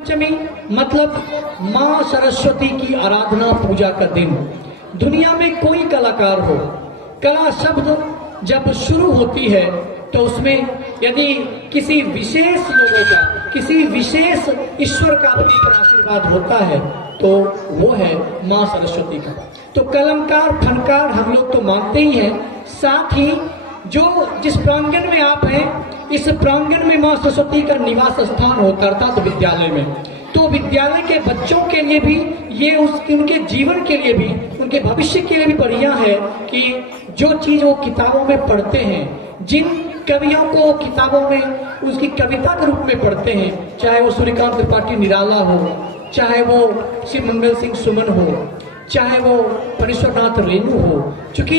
पंचमी मतलब माँ सरस्वती की आराधना पूजा का दिन। दुनिया में कोई कलाकार हो, कला शब्द जब शुरू होती है तो उसमें यदि किसी विशेष लोगों का, किसी विशेष ईश्वर का अपने पर आशीर्वाद होता है तो वो है माँ सरस्वती का। तो कलमकार, फनकार हम लोग तो मानते ही हैं, साथ ही जो जिस प्रांगण में आप हैं इस प्रांगण में माँ सरस्वती का निवास स्थान होता अर्थात तो विद्यालय में। तो विद्यालय के बच्चों के लिए भी ये उनके जीवन के लिए भी, उनके भविष्य के लिए भी बढ़िया है कि जो चीज वो किताबों में पढ़ते हैं, जिन कवियों को किताबों में उसकी कविता के रूप में पढ़ते हैं, चाहे वो सूर्यकांत त्रिपाठी निराला हो, चाहे वो श्री मंगल सिंह सुमन हो, चाहे वो फणीश्वरनाथ रेणु हो, क्योंकि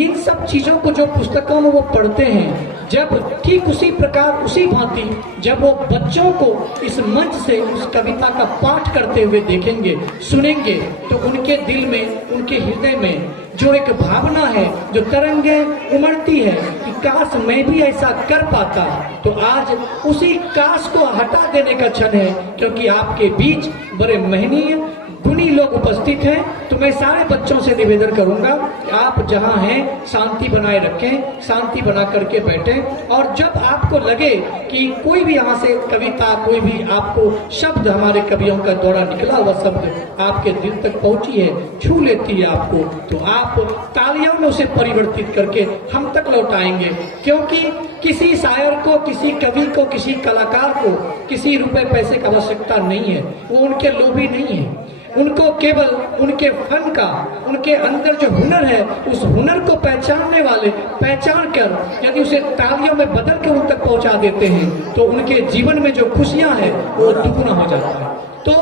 इन सब चीजों को जो पुस्तकों में वो पढ़ते हैं, जब ठीक उसी प्रकार उसी भांति जब वो बच्चों को इस मंच से उस कविता का पाठ करते हुए देखेंगे, सुनेंगे, तो उनके दिल में, उनके हृदय में जो एक भावना है, जो तरंगे उमड़ती है कि काश मैं भी ऐसा कर पाता, तो आज उसी काश को हटा देने का क्षण है, क्योंकि आपके बीच बड़े महनीय गुणी लोग उपस्थित हैं। तो मैं सारे बच्चों से निवेदन करूंगा कि आप जहां हैं शांति बनाए रखें, शांति बना करके बैठें, और जब आपको लगे कि कोई भी यहाँ से कविता, कोई भी आपको शब्द हमारे कवियों का द्वारा निकला हुआ शब्द आपके दिल तक पहुंची है, छू लेती है आपको, तो आप तालियों में उसे परिवर्तित करके हम तक लौटाएंगे। क्योंकि किसी शायर को, किसी कवि को, किसी कलाकार को किसी रुपए पैसे की आवश्यकता नहीं है, वो उनके लोभी नहीं है। उनको केवल उनके फन का, उनके अंदर जो हुनर है, उस हुनर को पहचानने वाले पहचान कर यदि उसे तालियों में बदल के उन तक पहुंचा देते हैं तो उनके जीवन में जो खुशियां हैं वो दुगुना हो जाता है। तो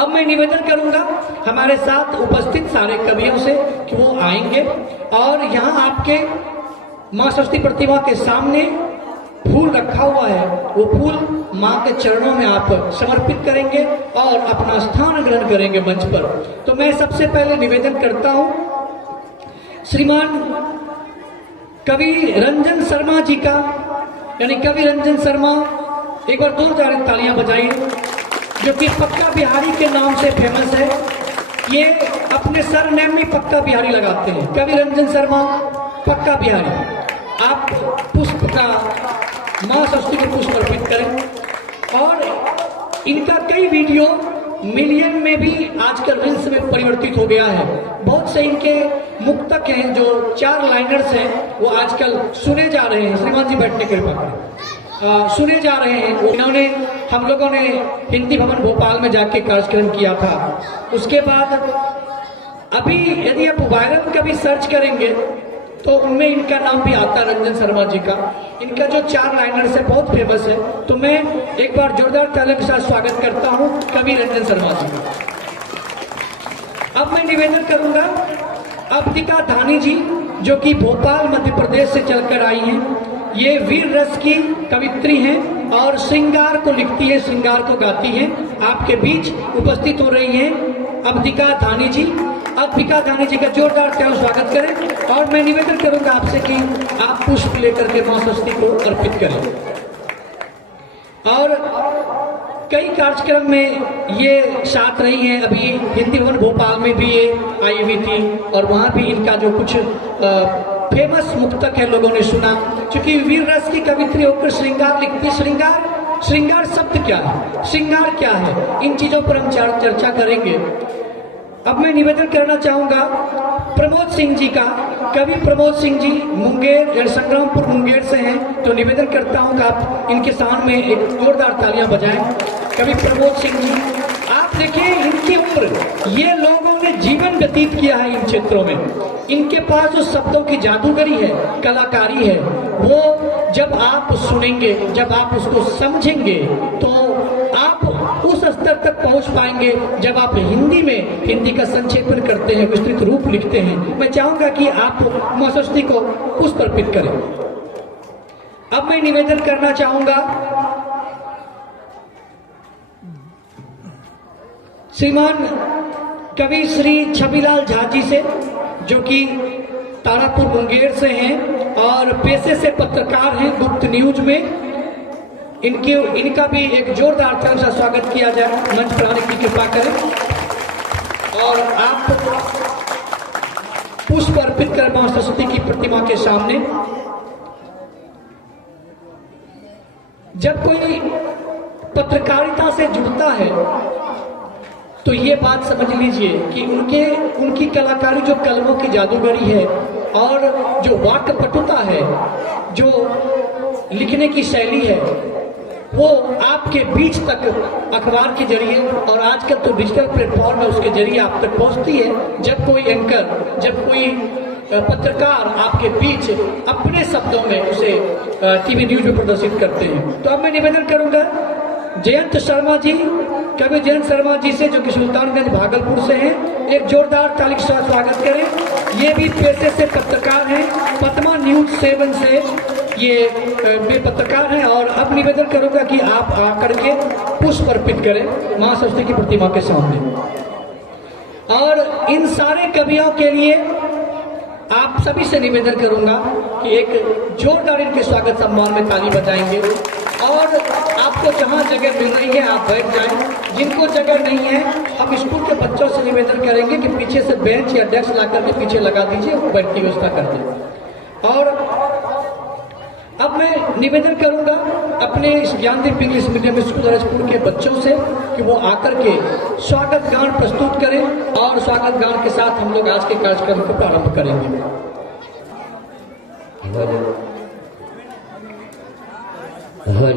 अब मैं निवेदन करूंगा हमारे साथ उपस्थित सारे कवियों से कि वो आएंगे और यहाँ आपके माँ सरस्वती प्रतिमा के सामने फूल रखा हुआ है, वो फूल माँ के चरणों में आप समर्पित करेंगे और अपना स्थान ग्रहण करेंगे मंच पर। तो मैं सबसे पहले निवेदन करता हूं श्रीमान कवि रंजन शर्मा जी का, यानी कवि रंजन शर्मा, एक बार 2000 तालियां बजाइए, जो कि पक्का बिहारी के नाम से फेमस है। ये अपने सरनेम में पक्का बिहारी लगाते हैं, कवि रंजन शर्मा पक्का बिहारी। आप पुष्प का, माँ सरस्वती को पुष्प अर्पित करें। और इनका कई वीडियो मिलियन में भी आजकल रील्स में परिवर्तित हो गया है। बहुत से इनके मुक्तक हैं, जो 4 लाइनर्स हैं, वो आजकल सुने जा रहे हैं। श्रीमान जी बैठने के बाद सुने जा रहे हैं। इन्होंने, हम लोगों ने हिंदी भवन भोपाल में जाके कार्यक्रम किया था। उसके बाद अभी यदि आप वायरल का भी सर्च करेंगे तो उनमें इनका नाम भी आता है, रंजन शर्मा जी का। इनका जो 4 लाइनर्स है बहुत फेमस है। तो मैं एक बार जोरदार तालियों के साथ स्वागत करता हूं कवि रंजन शर्मा जी का। अब मैं निवेदन करूंगा अवतिका धानी जी, जो कि भोपाल मध्य प्रदेश से चलकर आई हैं। ये वीर रस की कवित्री हैं और श्रृंगार को लिखती है, श्रृंगार को गाती हैं। आपके बीच उपस्थित हो रही हैं अवतिका धानी जी। अवतिका धानी जी का जोरदार से स्वागत करें। और मैं निवेदन करूंगा आपसे कि आप पुष्प लेकर के माँ सरस्वती को अर्पित करें। और कई कार्यक्रम में ये साथ रही हैं। अभी हिंदी भवन भोपाल में भी ये आई हुई थी और वहां भी इनका जो कुछ फेमस मुक्तक है लोगों ने सुना। क्योंकि वीर रस की कवित्री होकर श्रृंगार लिखती। श्रृंगार शब्द क्या है, श्रृंगार क्या है, इन चीजों पर हम चर्चा करेंगे। अब मैं निवेदन करना चाहूंगा प्रमोद सिंह जी का। कवि प्रमोद सिंह जी मुंगेर, संग्रामपुर मुंगेर से हैं। तो निवेदन करता हूं कि आप इनके सामने एक जोरदार तालियां बजाएं। कवि प्रमोद सिंह जी, आप देखिए इनकी उम्र, ये लोगों ने जीवन व्यतीत किया है इन क्षेत्रों में। इनके पास जो शब्दों की जादूगरी है, कलाकारी है, वो जब आप सुनेंगे, जब आप उसको समझेंगे तो आप उस स्तर तक पहुंच पाएंगे जब आप हिंदी में, हिंदी का संक्षेपण करते हैं, विस्तृत रूप लिखते हैं। मैं चाहूंगा कि आप माँ सरस्वती को पुष्प अर्पित करें। अब मैं निवेदन करना चाहूंगा श्रीमान कवि श्री छबिलाल झा जी से, जो कि तारापुर मुंगेर से हैं और पेशे से पत्रकार हैं गुप्त न्यूज में। इनका भी एक जोरदार ताली से स्वागत किया जाए। मंच पर आने की कृपा करें और आप पुष्प अर्पित करें मां सरस्वती की प्रतिमा के सामने। जब कोई पत्रकारिता से जुड़ता है तो ये बात समझ लीजिए कि उनकी कलाकारी जो कलमों की जादूगरी है और जो वाक्य पटुता है, जो लिखने की शैली है, वो आपके बीच तक अखबार के जरिए और आजकल तो डिजिटल प्लेटफॉर्म है उसके जरिए आप तक पहुंचती है। जब कोई एंकर, जब कोई पत्रकार आपके बीच अपने शब्दों में उसे टीवी न्यूज में प्रदर्शित करते हैं। तो अब मैं निवेदन करूंगा जयंत शर्मा जी, कवि जयंत शर्मा जी से, जो कि सुल्तानगंज भागलपुर से हैं, एक जोरदार ताली के साथ स्वागत करें। ये भी पेशे से पत्रकार हैं, पद्मा न्यूज 7 से ये पत्रकार हैं। और अब निवेदन करूंगा कि आप आकर के पुष्प अर्पित करें मां सरस्वती की प्रतिमा के सामने। और इन सारे कवियों के लिए आप सभी से निवेदन करूंगा कि एक जोरदार इनके स्वागत सम्मान में ताली बजाएंगे। और आपको जहां जगह मिल रही है आप बैठ जाएं। जिनको जगह नहीं है हम स्कूल के बच्चों से निवेदन करेंगे कि पीछे से बेंच या डेस्क ला करके पीछे लगा दीजिए, बैठ की व्यवस्था कर दें। और अब मैं निवेदन करूंगा अपने इस ज्ञानदीप इंग्लिश मीडियम स्कूल के बच्चों से कि वो आकर के स्वागत गान प्रस्तुत करें और स्वागत गान के साथ हम लोग आज के कार्यक्रम को प्रारंभ करेंगे। हर